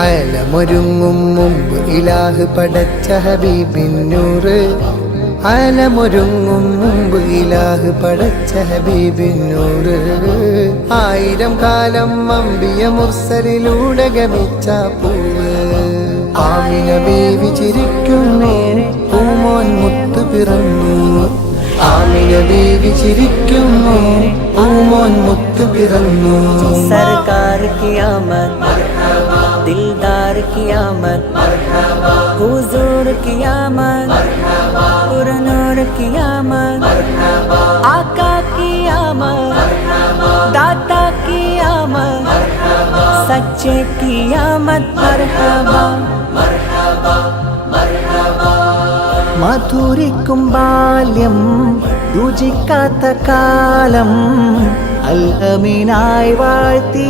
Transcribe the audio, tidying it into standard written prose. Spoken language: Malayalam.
അലമൊരുങ്ങും മുമ്പ് ഇലാഹ് പടച്ച ഹബീബിന്നൂറ്. അലമൊരുങ്ങും മുമ്പ് ഇലാഹ് പടച്ച ഹബീബിന്നൂറ്. 1000 കാലം അമ്പിയ മുർസലിലൂടെ ഗമിച്ച പൂവ്. ആമിന ബീവി ചിരിക്കുന്നു, പൂമോൻ മുത്ത് പിറന്നു. ആമിന ബീവി ചിരിക്കുന്നു, പൂമോൻ മുത്ത് പിറന്നു. सरकार की आमद, दिलदार की आमद, हुजूर की आमद, पुरनूर की आमद, आका की आमद, दाता की आमद, सच्चे की आमद। मरहबा മധുരിക്കും ബാല്യം, രുചിക്കാത്ത കാലം, അൽ അമീനായി വാഴ്ത്തി